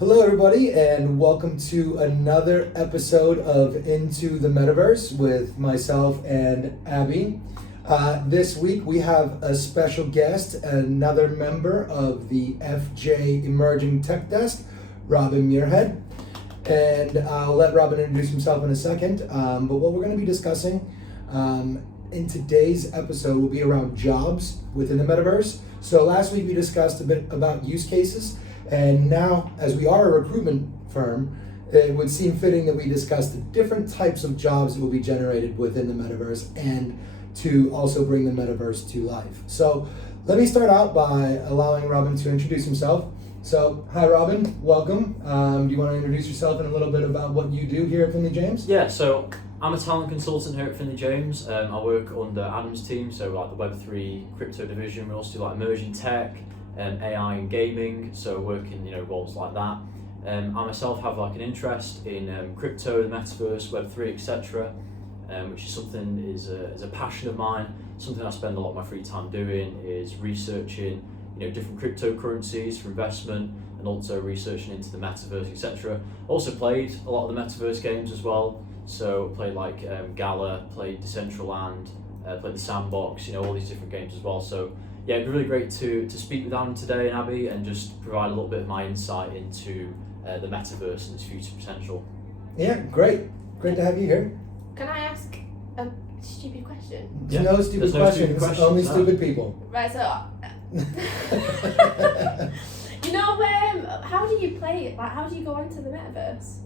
Hello, everybody, and welcome to another episode of In2 The Metaverse with myself and Abbey. This week we have a special guest, another member of the FJ Emerging Tech Desk, Robin Muirhead. And I'll let Robin introduce himself in a second. But what we're going to be discussing in today's episode will be around jobs within the metaverse. So last week we discussed a bit about use cases. And now, as we are a recruitment firm, it would seem fitting that we discuss the different types of jobs that will be generated within the metaverse and to also bring the metaverse to life. So let me start out by allowing Robin to introduce himself. So, hi Robin, welcome. Do you want to introduce yourself and a little bit about what you do here at Finlay James? Yeah, so I'm a talent consultant here at Finlay James. I work under Adam's team, so like the Web3 crypto division. We also do like emerging tech, AI and gaming, so working roles like that. I myself have like an interest in crypto, the metaverse, Web3, etc., which is something is a passion of mine. Something I spend a lot of my free time doing is researching different cryptocurrencies for investment and also researching into the metaverse, etc. Also played a lot of the metaverse games as well. So played like Gala, played Decentraland, played the Sandbox, all these different games as well. So yeah, it'd be really great to speak with Adam today and Abbey and just provide a little bit of my insight into the metaverse and its future potential. Yeah, great. Great to have you here. Can I ask a stupid question? Yeah. No stupid questions, only stupid people. Right, so how do you play it? Like, how do you go into the metaverse?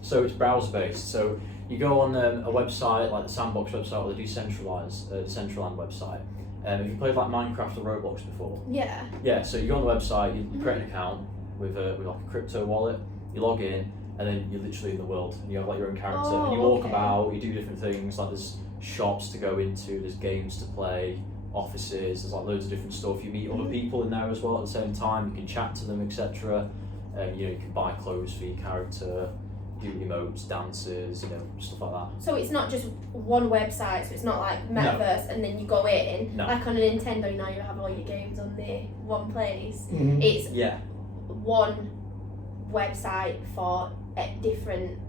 So it's browser based. So you go on a website like the Sandbox website or the Decentraland website. Have you played like Minecraft or Roblox before? Yeah. Yeah. So you go on the website, you create an account with like a crypto wallet. You log in, and then you're literally in the world. And you have like your own character, and you walk about. You do different things. Like there's shops to go into, there's games to play, offices. There's like loads of different stuff. You meet other people in there as well at the same time. You can chat to them, etc. You can buy clothes for your character, do emotes, dances, stuff like that. So it's not just one website, so it's not like metaverse and then you go in, like on a Nintendo, you have all your games on the one place. Mm-hmm. It's one website for different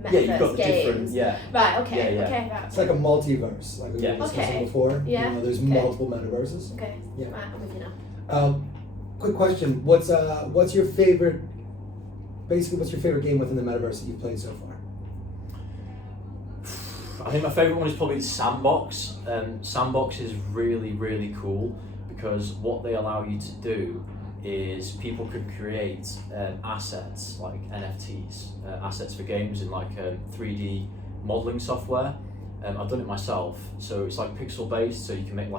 metaverse games. Right, okay, right. It's like a multiverse, like we were discussing before. Yeah. There's multiple metaverses. Okay. Yeah. Right, I'm with you now. Quick question: What's your favorite? Basically, what's your favorite game within the metaverse that you've played so far? I think my favourite one is probably the Sandbox. Sandbox is really, really cool because what they allow you to do is people can create assets like NFTs, assets for games in like 3D modelling software. I've done it myself, so it's like pixel based. So you can make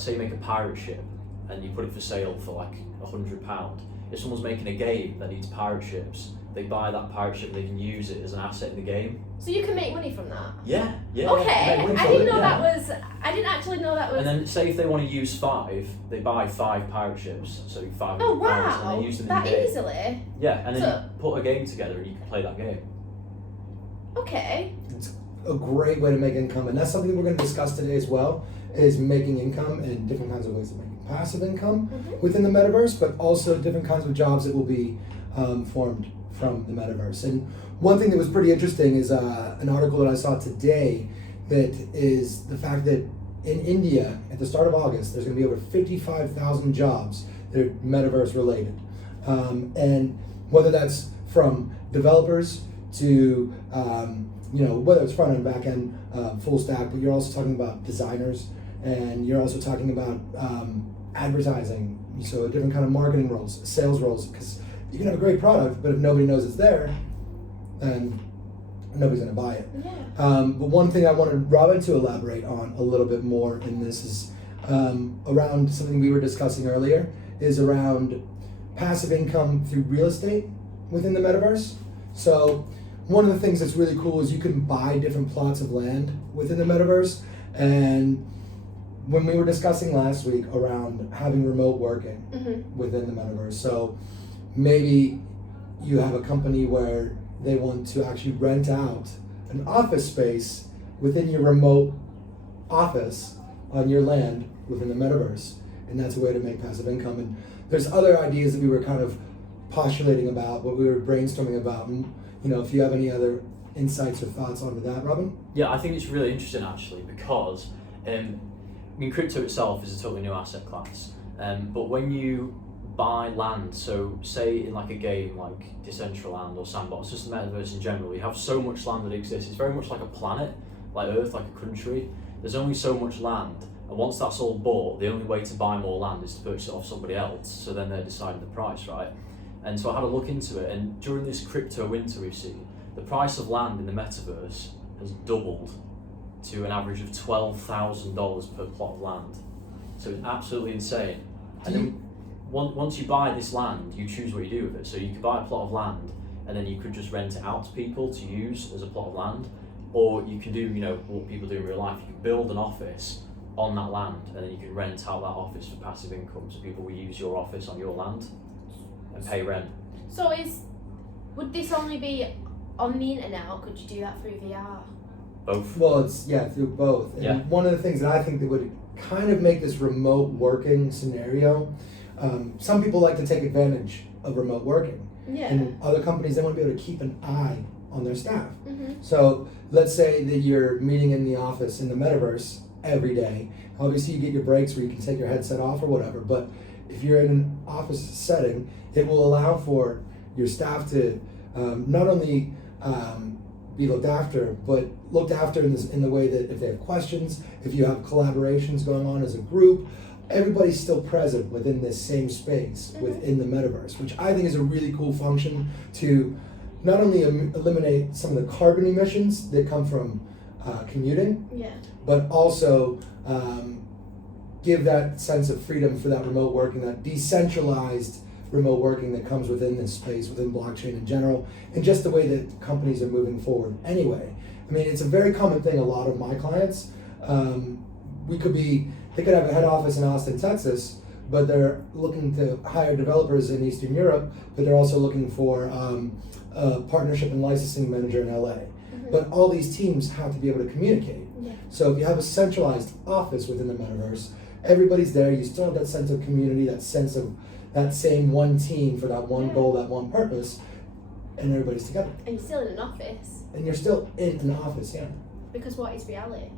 say you make a pirate ship and you put it for sale for like £100. If someone's making a game that needs pirate ships, they buy that pirate ship and they can use it as an asset in the game. So you can make money from that? Yeah. Okay, I didn't actually know that was... And then say if they want to use 5, they buy 5 pirate ships, so £500, oh wow, and they use them that in the game. easily? Yeah, and then you put a game together and you can play that game. Okay. It's a great way to make income, and that's something we're going to discuss today as well, is making income and different kinds of ways of making passive income within the metaverse, but also different kinds of jobs that will be formed from the metaverse. And one thing that was pretty interesting is an article that I saw today that is the fact that in India, at the start of August, there's going to be over 55,000 jobs that are metaverse related. And whether that's from developers to, whether it's front end, back end, full stack, but you're also talking about designers, and you're also talking about advertising, so different kind of marketing roles, sales roles, because you can have a great product, but if nobody knows it's there, then nobody's going to buy it. Yeah. But one thing I wanted Robin to elaborate on a little bit more in this is around something we were discussing earlier, is around passive income through real estate within the metaverse. So one of the things that's really cool is you can buy different plots of land within the metaverse. And when we were discussing last week around having remote working within the metaverse, so maybe you have a company where they want to actually rent out an office space within your remote office on your land within the metaverse, and that's a way to make passive income. And there's other ideas that we were kind of postulating about, what we were brainstorming about, and if you have any other insights or thoughts onto that, Robin? Yeah, I think it's really interesting actually because crypto itself is a totally new asset class, but when you buy land, so say in like a game like Decentraland or Sandbox, just the metaverse in general, you have so much land that exists. It's very much like a planet, like Earth, like a country. There's only so much land, and once that's all bought, the only way to buy more land is to purchase it off somebody else, so then they're deciding the price, right? And so I had a look into it, and during this crypto winter we've seen, the price of land in the metaverse has doubled to an average of $12,000 per plot of land. So it's absolutely insane. And then once you buy this land, you choose what you do with it. So you could buy a plot of land, and then you could just rent it out to people to use as a plot of land, or you can do what people do in real life. You can build an office on that land, and then you can rent out that office for passive income. So people will use your office on your land and pay rent. So would this only be on the internet, or could you do that through VR? Both. Well, it's through both. And one of the things that I think that would kind of make this remote working scenario, some people like to take advantage of remote working. Yeah. And other companies, they want to be able to keep an eye on their staff. Mm-hmm. So let's say that you're meeting in the office in the metaverse every day. Obviously you get your breaks where you can take your headset off or whatever, but if you're in an office setting, it will allow for your staff to not only be looked after, but looked after in the way that if they have questions, if you have collaborations going on as a group, everybody's still present within this same space within the metaverse, which I think is a really cool function to not only eliminate some of the carbon emissions that come from commuting, but also give that sense of freedom for that remote working, that decentralized remote working that comes within this space, within blockchain in general, and just the way that companies are moving forward anyway. I mean, it's a very common thing. A lot of my clients, they could have a head office in Austin, Texas, but they're looking to hire developers in Eastern Europe, but they're also looking for a partnership and licensing manager in LA. Mm-hmm. But all these teams have to be able to communicate. Yeah. So if you have a centralized office within the metaverse, everybody's there, you still have that sense of community, that sense of that same one team for that one goal, that one purpose, and everybody's together. And you're still in an office. And you're still in an office, yeah. Because what is reality?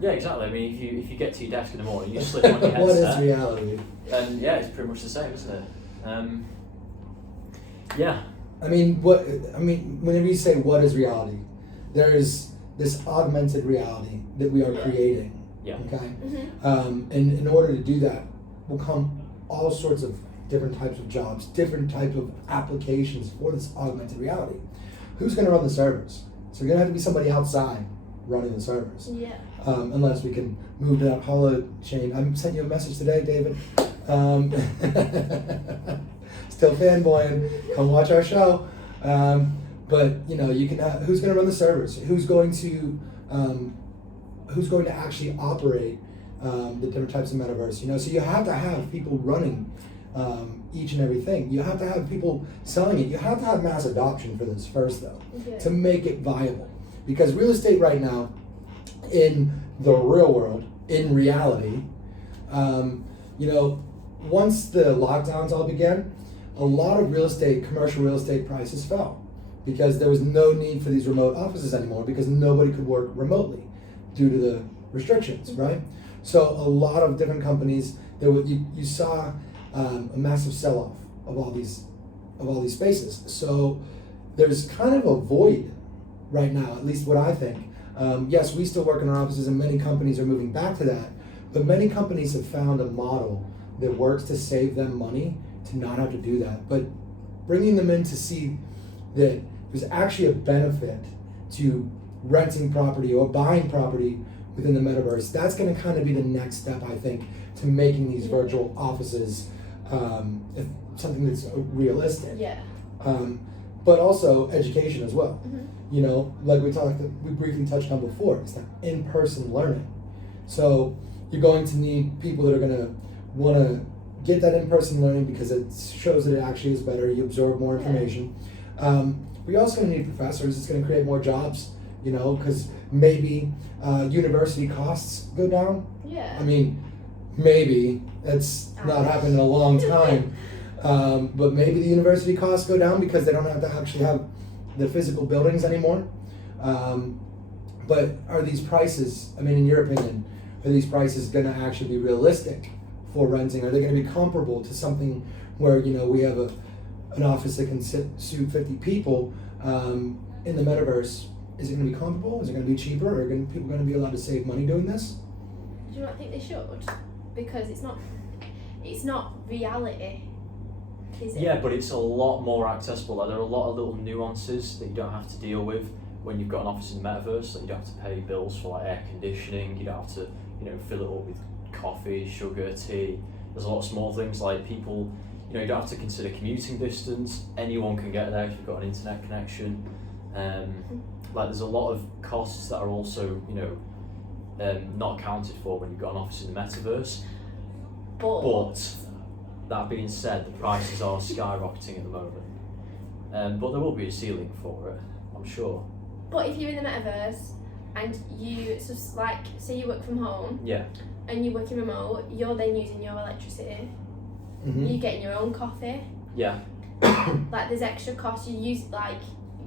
Yeah, exactly. I mean, if you get to your desk in the morning, you slip on your headset. What is reality? And yeah, it's pretty much the same, isn't it? Yeah. I mean, whenever you say what is reality, there's this augmented reality that we are creating. Yeah. Okay. Mm-hmm. And in order to do that, will come all sorts of different types of jobs, different types of applications for this augmented reality. Who's going to run the servers? So you're going to have to be somebody outside running the servers. Yeah. Unless we can move to that holo chain. I sent you a message today, David. Still fanboying. Come watch our show. But you can. Who's going to run the servers? Who's going to actually operate the different types of metaverse? So you have to have people running each and everything. You have to have people selling it. You have to have mass adoption for this first, though, to make it viable. Because real estate right now, in the real world, in reality, once the lockdowns all began, a lot of commercial real estate prices fell because there was no need for these remote offices anymore because nobody could work remotely due to the restrictions, right? So a lot of different companies, you saw a massive sell-off of all these spaces. So there's kind of a void right now, at least what I think. Yes, we still work in our offices and many companies are moving back to that, but many companies have found a model that works to save them money to not have to do that. But bringing them in to see that there's actually a benefit to renting property or buying property within the metaverse, that's going to kind of be the next step, I think, to making these virtual offices something that's realistic. Yeah. But also education as well. Mm-hmm. Like we briefly touched on before, it's that in-person learning. So you're going to need people that are going to want to get that in-person learning because it shows that it actually is better. You absorb more information. But you're also going to need professors. It's going to create more jobs, because maybe university costs go down. Yeah. I mean, maybe. That's not happened in a long time. But maybe the university costs go down because they don't have to actually have the physical buildings anymore. But are these prices, I mean, in your opinion, are these prices going to actually be realistic for renting? Are they going to be comparable to something where, we have an office that can suit 50 people in the metaverse? Is it going to be comparable? Is it going to be cheaper? Are people going to be allowed to save money doing this? Do you not think they should? Because it's not reality, is it? Yeah, but it's a lot more accessible. Like, there are a lot of little nuances that you don't have to deal with when you've got an office in the metaverse. Like, you don't have to pay bills for like air conditioning. You don't have to, fill it up with coffee, sugar, tea. There's a lot of small things like people. You don't have to consider commuting distance. Anyone can get there if you've got an internet connection. Like, there's a lot of costs that are also, not accounted for when you've got an office in the metaverse. But that being said, the prices are skyrocketing at the moment. But there will be a ceiling for it, I'm sure. But if you're in the metaverse and you, so like, say you work from home, yeah, and you're working remote, you're then using your electricity. Mm-hmm. You're getting your own coffee. Yeah. Like, there's extra costs. You use, like,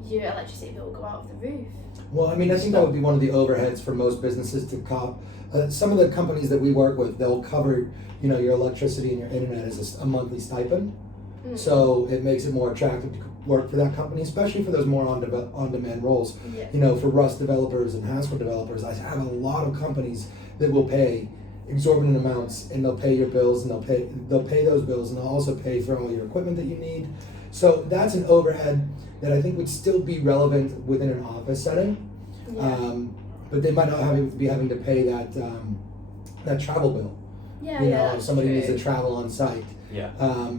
your electricity bill will go out of the roof. Well, I mean, I think that would be one of the overheads for most businesses to cop. Some of the companies that we work with, they'll cover, your electricity and your internet as a monthly stipend. Mm. So it makes it more attractive to work for that company, especially for those more on-demand roles. Yeah. For Rust developers and Haskell developers, I have a lot of companies that will pay exorbitant amounts, and they'll pay your bills, and they'll pay those bills, and they'll also pay for all your equipment that you need. So that's an overhead that I think would still be relevant within an office setting. Yeah. But they might not be having to pay that travel bill. Yeah, If somebody needs to travel on site. Yeah.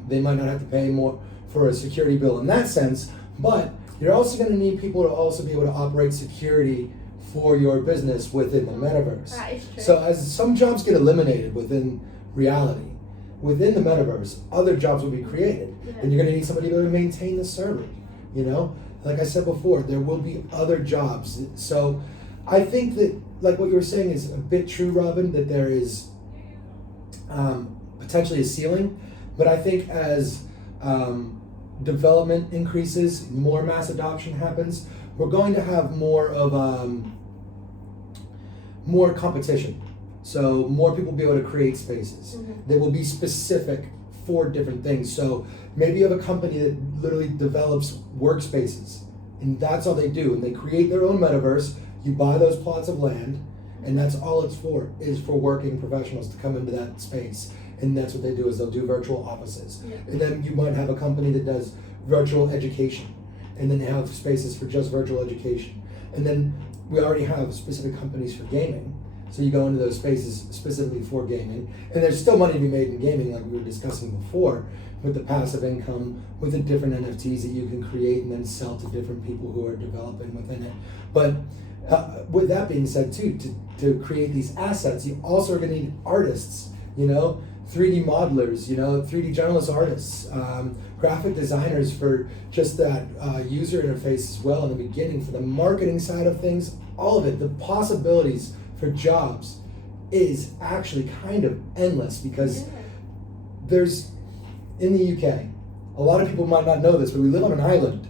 They might not have to pay more for a security bill in that sense, but you're also going to need people to also be able to operate security for your business within the metaverse. That is true. So as some jobs get eliminated within reality, within the metaverse, other jobs will be created. Yeah. And you're going to need somebody to maintain the server, Like I said before, there will be other jobs. So I think that, like what you were saying is a bit true, Robin, that there is potentially a ceiling. But I think as development increases, more mass adoption happens, we're going to have more of more competition. So more people will be able to create spaces. Mm-hmm. They will be specific for different things. So maybe you have a company that literally develops workspaces, and that's all they do. And they create their own metaverse. You buy those plots of land, and that's all it's for, is for working professionals to come into that space. And that's what they do, is they'll do virtual offices. Yeah. And then you might have a company that does virtual education, and then they have spaces for just virtual education. And then we already have specific companies for gaming. So you go into those spaces specifically for gaming, and there's still money to be made in gaming, like we were discussing before, with the passive income, with the different NFTs that you can create and then sell to different people who are developing within it. But with that being said, too, to create these assets, you also are going to need artists, 3D modelers, 3D journalist artists, graphic designers for just that user interface as well in the beginning, for the marketing side of things, all of it. The possibilities for jobs is actually kind of endless, because there's, in the UK, a lot of people might not know this, but we live on an island.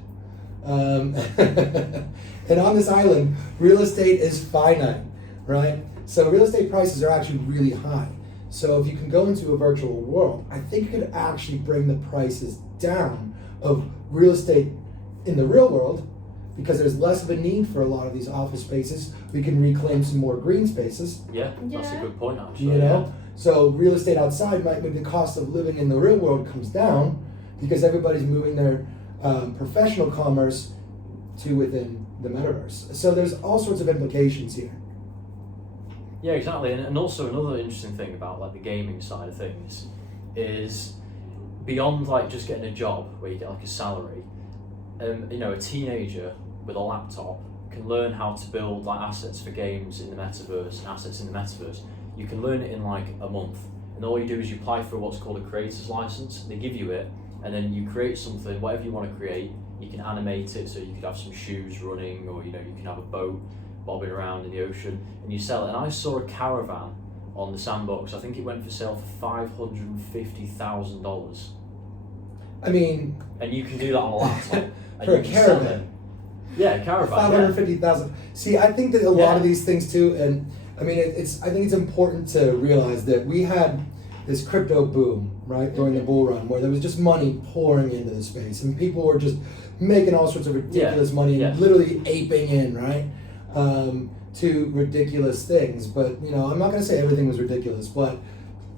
And on this island, real estate is finite, right? So real estate prices are actually really high. So if you can go into a virtual world, I think you could actually bring the prices down of real estate in the real world, because there's less of a need for a lot of these office spaces. We can reclaim some more green spaces. Yeah, that's a good point, actually. So real estate outside might make the cost of living in the real world comes down, because everybody's moving their professional commerce to within the metaverse. So there's all sorts of implications here. Yeah, exactly. And also another interesting thing about like the gaming side of things is, beyond like just getting a job where you get like a salary, a teenager with a laptop can learn how to build like assets for games in the metaverse and assets in the metaverse. You can learn it in like a month, and all you do is you apply for what's called a creator's license. They give you it, and then you create something, whatever you want to create. You can animate it, so you could have some shoes running, or you can have a boat bobbing around in the ocean, and you sell it. And I saw a caravan on the sandbox. I think it went for sale for $550,000. I mean, and you can do that on a laptop. And for you a can sell caravan. it. Yeah, a caravan. 550,000. See, I think that a lot of these things too, and I mean, I think it's important to realize that we had this crypto boom, right, during the bull run, where there was just money pouring into the space, and people were just making all sorts of ridiculous money, and literally aping in, right, to ridiculous things. But you know, I'm not going to say everything was ridiculous, but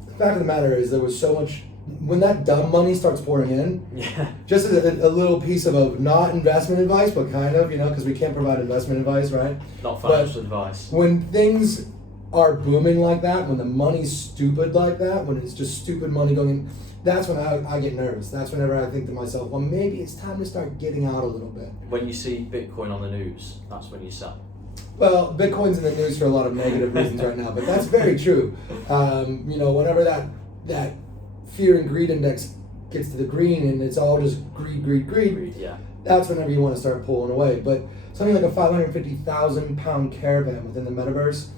the fact of the matter is there was so much. When that dumb money starts pouring in, just as a little piece of not investment advice, but kind of, you know, because we can't provide investment advice, right? Not financial advice. When things are booming like that, when the money's stupid like that, when it's just stupid money going in, that's when I get nervous. That's whenever I think to myself, well, maybe it's time to start getting out a little bit. When you see Bitcoin on the news, that's when you sell. Well, Bitcoin's in the news for a lot of negative reasons right now, but that's very true. You know, whenever that fear and greed index gets to the green and it's all just greed, yeah. That's whenever you want to start pulling away. But something like a 550,000 pound caravan within the metaverse,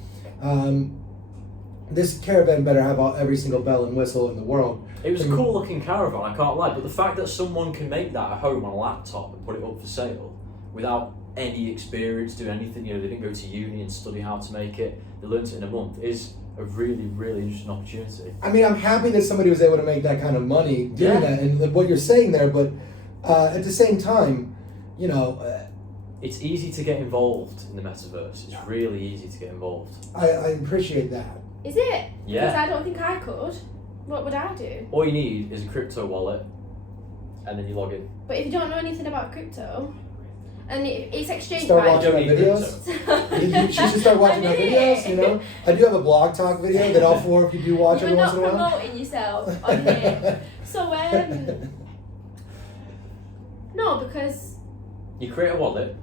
this caravan better have every single bell and whistle in the world. It was a cool looking caravan, I can't lie, but the fact that someone can make that at home on a laptop and put it up for sale without any experience doing anything, you know, they didn't go to uni and study how to make it, they learned it in a month, is a really, really interesting opportunity. I mean, I'm happy that somebody was able to make that kind of money doing that, and what you're saying there, but at the same time, you know... it's easy to get involved in the metaverse. It's really easy to get involved. I appreciate that. Is it? Yeah. Because I don't think I could. What would I do? All you need is a crypto wallet, and then you log in. But if you don't know anything about crypto, and it's exchange Start price. watching my videos. She should start watching my videos, you know? I do have a blog talk video that all four of you do watch every once in a while. You're not promoting yourself on here. So, no, because... You create a wallet.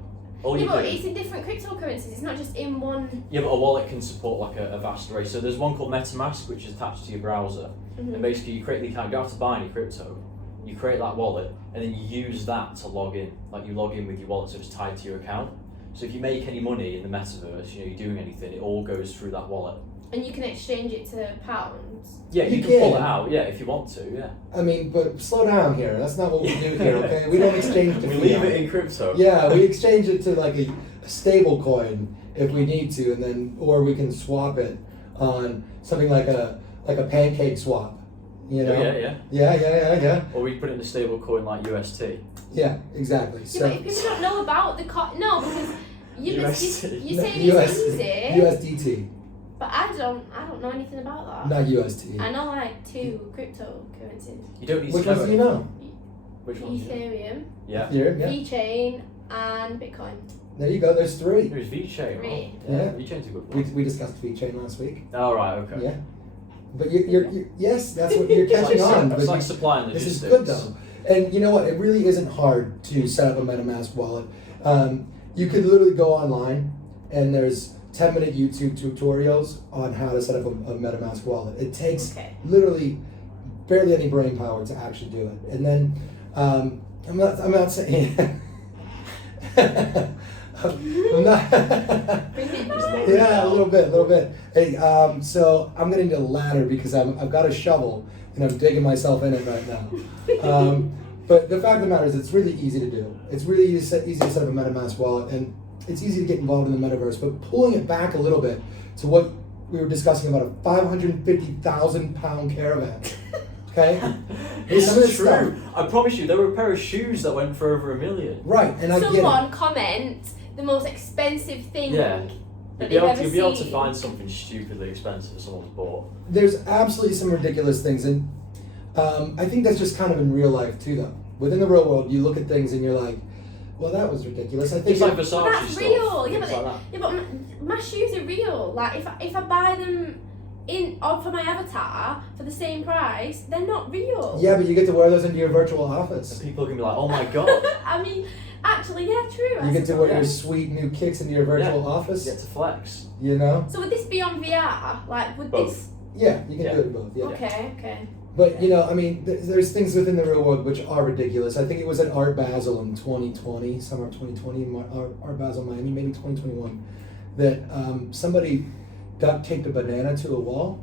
But it's in different cryptocurrencies, it's not just in one... Yeah, but a wallet can support like a vast array. So there's one called MetaMask, which is attached to your browser. And basically you create the account, you don't have to buy any crypto. You create that wallet, and then you use that to log in. Like you log in with your wallet, so it's tied to your account. So if you make any money in the metaverse, you know, you're doing anything, it all goes through that wallet. And you can exchange it to pounds? Yeah, you can pull it out, yeah, if you want to, yeah. I mean, but slow down here. That's not what we do here, okay? We don't exchange to We fiat. leave it in crypto. Yeah, we exchange it to like a stable coin if we need to, and then or we can swap it on something like a pancake swap. You know? Yeah. Or we put it in a stable coin like UST. Yeah, exactly. Yeah, So, but if people don't know about the no, because you say US, it's easy. USDT, But I don't know anything about that. not UST. I know like 2 cryptocurrencies. You don't need Which to ones do you know? Which ones? Ethereum, Yeah. Ethereum, yeah. VeChain, and Bitcoin. There you go. There's 3. There's VeChain. Three. Oh, Yeah. VeChain's a good We, one. we discussed VeChain last week. Oh, right, okay. Yeah. But you're yes, that's what you're catching It's like, on. It's but like supply and this logistics. is good though. And you know what? It really isn't hard to set up a MetaMask wallet. You could literally go online and there's 10-minute YouTube tutorials on how to set up a MetaMask wallet. It takes literally barely any brain power to actually do it. And then I'm not saying I'm not yeah, a little bit. Hey, so I'm gonna need a ladder because I've got a shovel and I'm digging myself in it right now. But the fact of the matter is, it's really easy to do. It's really easy to set up a MetaMask wallet, and it's easy to get involved in the metaverse. But pulling it back a little bit to what we were discussing about a 550,000 pound caravan. Okay, It's true. I promise you, there were a pair of shoes that went for over $1 million. Right, and I get it. Someone comment the most expensive thing. Yeah. That You'll they've be able to seen. find something stupidly expensive that someone's bought. There's absolutely some ridiculous things, and I think that's just kind of in real life too, though. Within the real world, you look at things and you're like, "Well, that was ridiculous." I think It's like Versace But that's stuff. real. Yeah, things but, like that. yeah, but my shoes are real. Like if I buy them for my avatar for the same price, they're not real. Yeah, but you get to wear those into your virtual office. And people are gonna be like, "Oh my god!" I mean, actually, yeah, true. You get to wear your Yeah. sweet new kicks into your virtual office. You get to flex. You know? So would this be on VR? Like, would Both. this? Yeah, you can Yeah. do it both. Yeah. Okay. But you know, I mean, there's things within the real world which are ridiculous. I think it was at Art Basel in 2020, summer of 2020, Art Basel, Miami, maybe 2021, that somebody duct taped a banana to a wall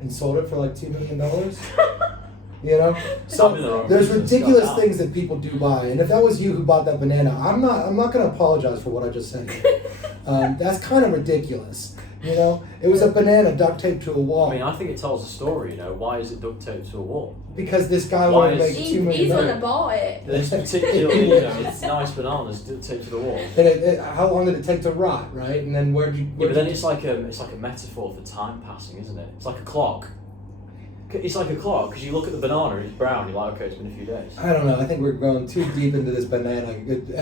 and sold it for like $2 million. You know, so there's ridiculous Stop. things that people do buy, and if that was you who bought that banana, I'm not going to apologize for what I just said. That's kind of ridiculous. You know, it was a banana duct taped to a wall. I mean, I think it tells a story. You know, why is it duct taped to a wall? Because this guy Why wanted to is- make $2 million. He's gonna buy it. There's particularly, you know, it's nice bananas duct taped to the wall. And how long did it take to rot, right? And then where'd you? Yeah, but then it's like a metaphor for time passing, isn't it? It's like a clock. It's like a clock because you look at the banana, it's brown. You're like, okay, it's been a few days. I don't know. I think we're going too deep into this banana.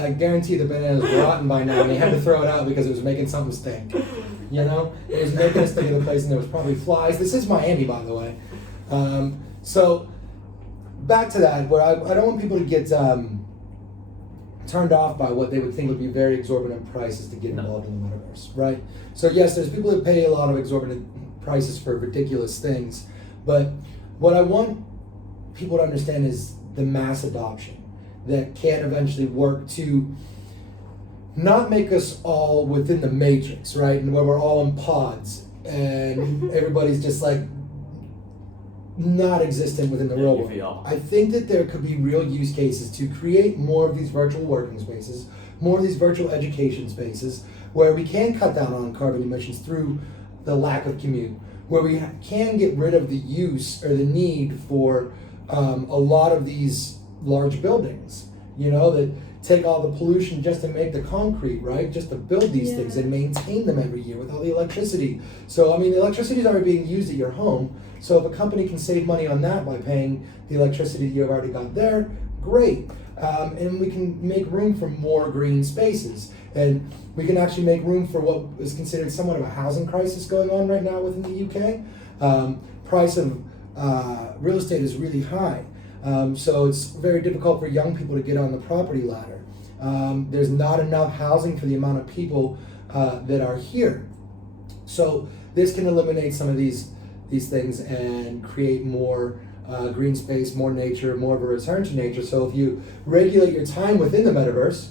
I guarantee the banana's rotten by now, and he had to throw it out because it was making something stink. You know, it was making a stink in the place, and there was probably flies. This is Miami, by the way. So back to that, where I don't want people to get turned off by what they would think would be very exorbitant prices to get involved in the metaverse, right? So yes, there's people that pay a lot of exorbitant prices for ridiculous things, but what I want people to understand is the mass adoption that can eventually work to not make us all within the matrix, right? And where we're all in pods and everybody's just like not existent within the real world. I think that there could be real use cases to create more of these virtual working spaces, more of these virtual education spaces, where we can cut down on carbon emissions through the lack of commute, where we can get rid of the use or the need for a lot of these large buildings, you know, that take all the pollution just to make the concrete, right? Just to build these things and maintain them every year with all the electricity. So, I mean, the electricity is already being used at your home. So if a company can save money on that by paying the electricity you've already got there, great. And we can make room for more green spaces. And we can actually make room for what is considered somewhat of a housing crisis going on right now within the UK. Price of real estate is really high. So it's very difficult for young people to get on the property ladder. There's not enough housing for the amount of people that are here. So this can eliminate some of these things and create more green space, more nature, more of a return to nature. So if you regulate your time within the metaverse,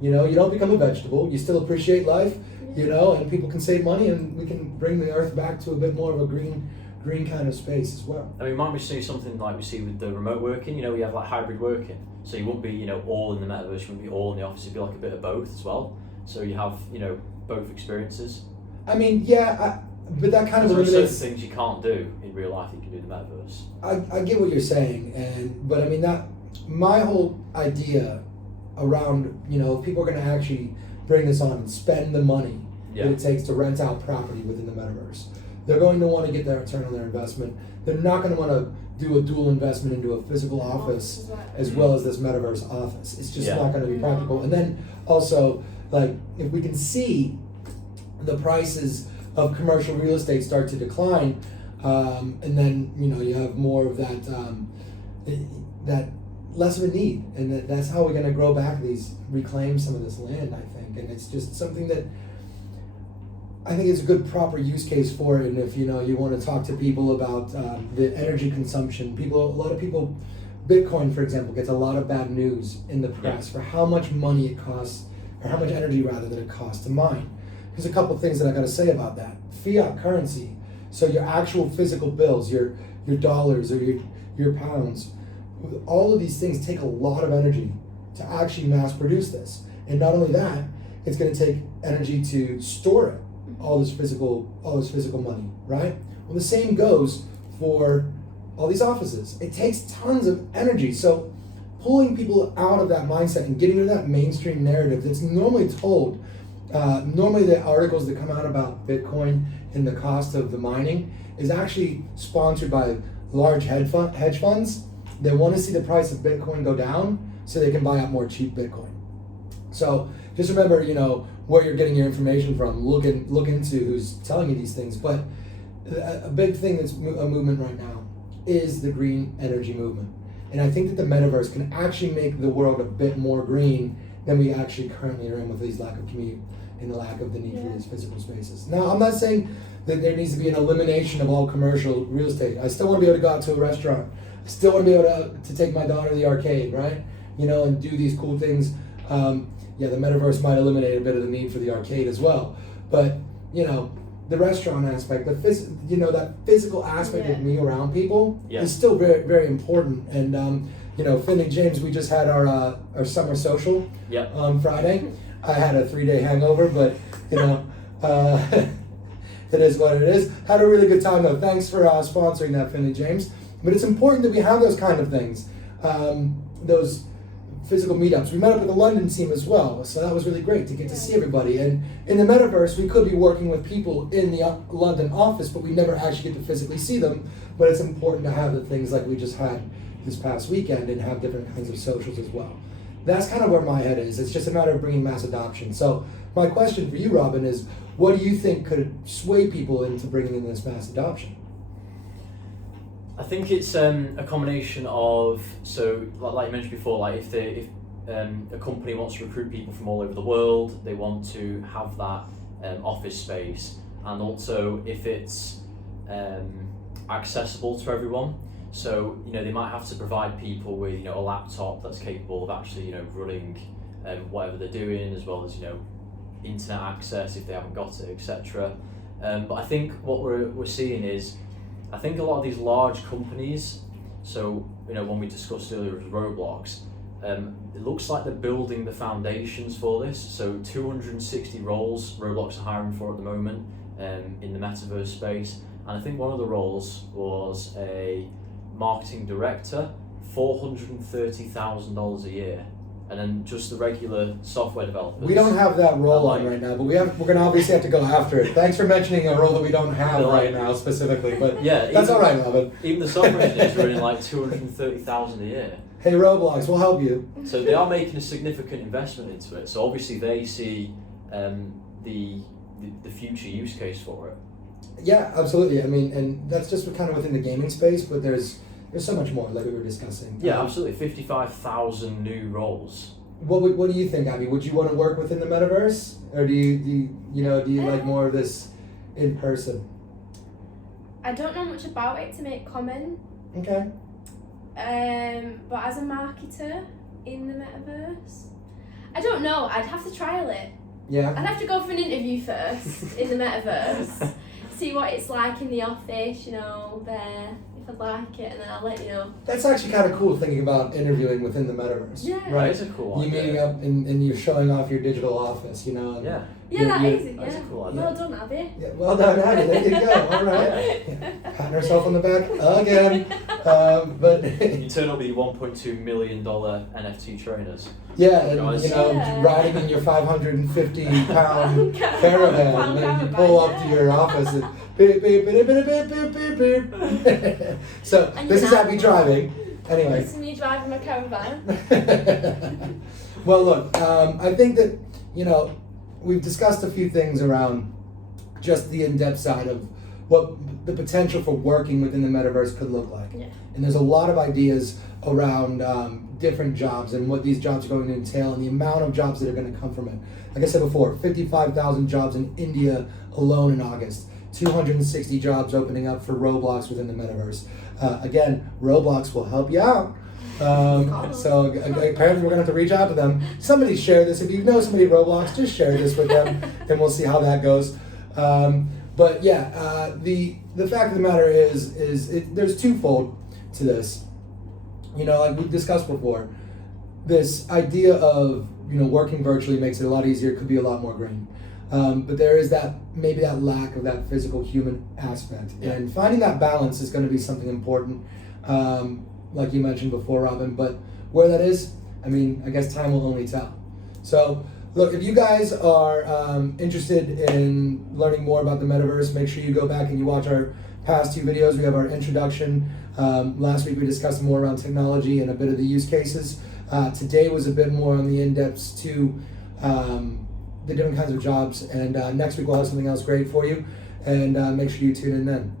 you know, you don't become a vegetable, you still appreciate life, you know, and people can save money and we can bring the earth back to a bit more of a green kind of space as well. I mean, might we see something like we see with the remote working? You know, we have like hybrid working. So you wouldn't be, you know, all in the metaverse, you wouldn't be all in the office, it'd be like a bit of both as well. So you have, you know, both experiences. I mean, yeah, but that kind of eliminates certain things you can't do in real life that you can do in the metaverse. I get what you're saying, but I mean, that my whole idea around, you know, if people are going to actually bring this on and spend the money that it takes to rent out property within the metaverse, they're going to want to get their return on their investment. They're not going to want to do a dual investment into a physical office as well as this metaverse office. It's just not going to be practical. And then also, like, if we can see the prices of commercial real estate start to decline, and then, you know, you have more of that that less of a need, and that's how we're going to grow back reclaim some of this land, I think. And it's just something that I think it's a good proper use case for it. And if, you know, you want to talk to people about the energy consumption, a lot of people, Bitcoin, for example, gets a lot of bad news in the press for how much money it costs, or how much energy rather that it costs to mine. There's a couple things that I got to say about that. Fiat currency, so your actual physical bills, your dollars or your pounds, all of these things take a lot of energy to actually mass produce this. And not only that, it's going to take energy to store it, all this physical money, right? Well, the same goes for all these offices. It takes tons of energy. So pulling people out of that mindset and getting rid of that mainstream narrative that's normally told, normally the articles that come out about Bitcoin and the cost of the mining is actually sponsored by large hedge funds. They want to see the price of Bitcoin go down so they can buy up more cheap Bitcoin. So just remember, you know, where you're getting your information from. Look into who's telling you these things. But a big thing that's a movement right now is the green energy movement. And I think that the metaverse can actually make the world a bit more green than we actually currently are in with these lack of commute and the lack of the need for these physical spaces. Now, I'm not saying that there needs to be an elimination of all commercial real estate. I still want to be able to go out to a restaurant. I still want to be able to take my daughter to the arcade, right? You know, and do these cool things. The metaverse might eliminate a bit of the need for the arcade as well. But, you know, the restaurant aspect, that physical aspect of being around people Yeah. is still very, very important. And Finlay James, we just had our summer social on Friday. I had a 3-day hangover, but it is what it is. Had a really good time though. Thanks for sponsoring that, Finlay James. But it's important that we have those kind of things, those physical meetups. We met up with the London team as well, so that was really great to get to see everybody. And in the metaverse, we could be working with people in the London office, but we never actually get to physically see them. But it's important to have the things like we just had this past weekend and have different kinds of socials as well. That's kind of where my head is. It's just a matter of bringing mass adoption. So my question for you, Robin, is what do you think could sway people into bringing in this mass adoption? I think it's a combination of, so like you mentioned before, like if a company wants to recruit people from all over the world, they want to have that office space, and also if it's accessible to everyone. So they might have to provide people with a laptop that's capable of actually running whatever they're doing, as well as internet access if they haven't got it, etc. But I think what we're seeing is, I think a lot of these large companies, so when we discussed earlier with Roblox, it looks like they're building the foundations for this. So 260 roles Roblox are hiring for at the moment in the metaverse space, and I think one of the roles was a marketing director, $430,000 a year. And then just the regular software developers. We don't have that role on right now, but we're going to obviously have to go after it. Thanks for mentioning a role that we don't have right now specifically, but that's all right, Robin. Even the software engineers are earning like $230,000 a year. Hey, Roblox, we'll help you. So they are making a significant investment into it. So obviously they see the future use case for it. Yeah, absolutely. I mean, and that's just kind of within the gaming space, but there's so much more, like we were discussing. Yeah, absolutely. 55,000 new roles. What do you think, Abbey? Would you want to work within the metaverse, or do you like more of this in person? I don't know much about it to make comment. Okay. But as a marketer in the metaverse, I don't know. I'd have to trial it. Yeah. I'd have to go for an interview first in the metaverse, see what it's like in the office, there. If I'd like it, and then I'll let you know. That's actually kind of cool, thinking about interviewing within the metaverse. Yeah. Right, it's a cool idea. You meeting up and you're showing off your digital office, And yeah. Yeah, that is. That's a cool idea. Well done, Abbey. Yeah, well done, Abbey. There you go. All right. Yeah. Patting herself on the back again. But you turn up with your $1.2 million NFT trainers. Yeah, and riding in your 550-pound caravan, and then you pull up to your office and beep, beep, beep, beep, beep, beep, beep, beep. So this is Abbey driving. Anyway. This is me driving my caravan. Well, look, I think that we've discussed a few things around just the in-depth side of what the potential for working within the metaverse could look like. Yeah. And there's a lot of ideas around different jobs and what these jobs are going to entail and the amount of jobs that are going to come from it. Like I said before, 55,000 jobs in India alone in August. 260 jobs opening up for Roblox within the metaverse. Again, Roblox will help you out. So apparently we're going to have to reach out to them. Somebody share this. If you know somebody at Roblox, just share this with them and we'll see how that goes. But yeah, the fact of the matter is there's twofold to this. Like we've discussed before, this idea of working virtually makes it a lot easier. It could be a lot more green. But there is maybe that lack of that physical human aspect. Yeah. And finding that balance is going to be something important, like you mentioned before, Robin. But where that is, I guess time will only tell. So look, if you guys are interested in learning more about the metaverse, make sure you go back and you watch our past 2 videos. We have our introduction. Last week we discussed more around technology and a bit of the use cases. Today was a bit more on the in-depths to the different kinds of jobs, and next week we'll have something else great for you, and make sure you tune in then.